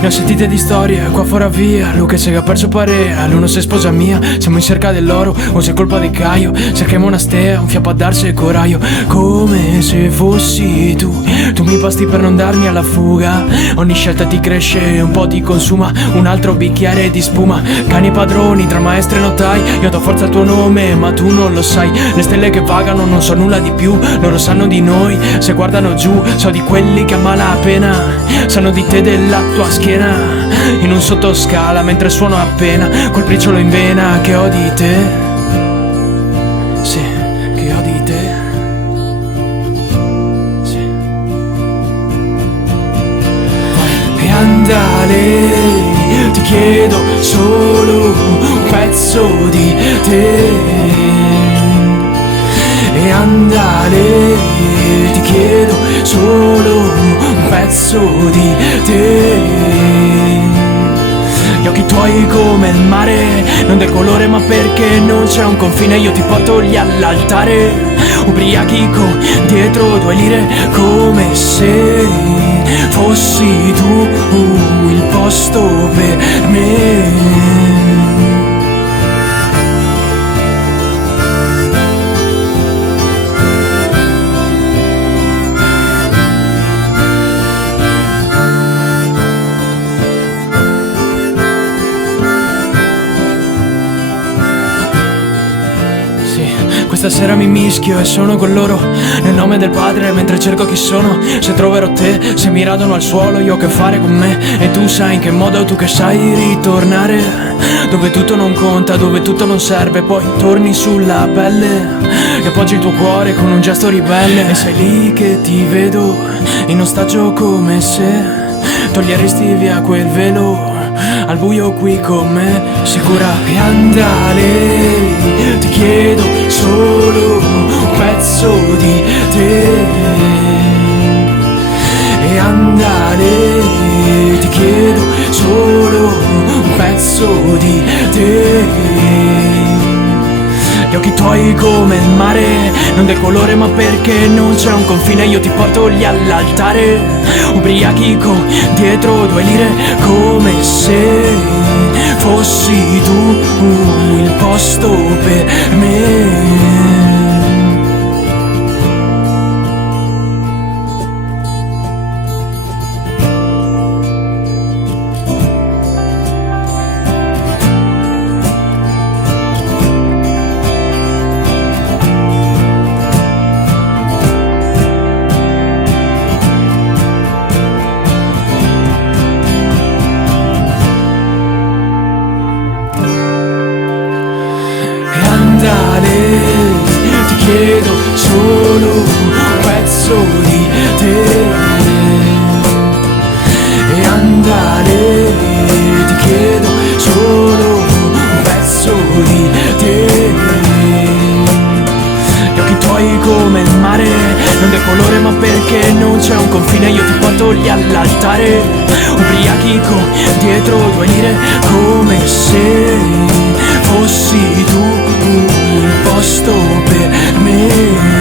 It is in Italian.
Ne ho sentite di storie, qua fuori via. Lui che se ha perso parea, l'uno se sposa mia. Siamo in cerca dell'oro, o se è colpa del Caio. Cerchiamo una stea, un fiapo a darsi il coraio. Come se fossi tu, tu mi basti per non darmi alla fuga. Ogni scelta ti cresce, un po' ti consuma. Un altro bicchiere di spuma. Cani padroni, tra maestri e notai. Io do forza al tuo nome, ma tu non lo sai. Le stelle che vagano non so nulla di più. Loro sanno di noi, se guardano giù. So di quelli che a malapena sanno di te, della tua schiena. In un sottoscala mentre suono appena col briciolo in vena che ho di te. Sì, che ho di te. Sì. E andale, ti chiedo solo un pezzo di te. E andale, ti chiedo solo un pezzo di te. Gli occhi tuoi come il mare, non del colore ma perché non c'è un confine. Io ti porto lì all'altare, ubriachico dietro 2 lire. Come se fossi tu il posto per me. Questa sera mi mischio e sono con loro nel nome del padre mentre cerco chi sono. Se troverò te, se mi radono al suolo, io ho che fare con me. E tu sai in che modo, tu che sai ritornare dove tutto non conta, dove tutto non serve. Poi torni sulla pelle e appoggi il tuo cuore con un gesto ribelle. E sei lì che ti vedo in ostaggio come se toglieresti via quel velo al buio qui con me, sicura. E andale, ti chiedo solo un pezzo di te. E andale, ti chiedo solo un pezzo di te. Gli occhi tuoi come il mare, non del colore ma perché non c'è un confine. Io ti porto lì all'altare, ubriachico dietro 2 lire. Come se fossi tu il posto per me. Ti chiedo solo un pezzo di te. E andale, ti chiedo solo un pezzo di te. Gli occhi tuoi come il mare, non del colore ma perché non c'è un confine. Io ti porto lì all'altare, ubriachico dietro 2 lire. Come se fossi tu il posto per me.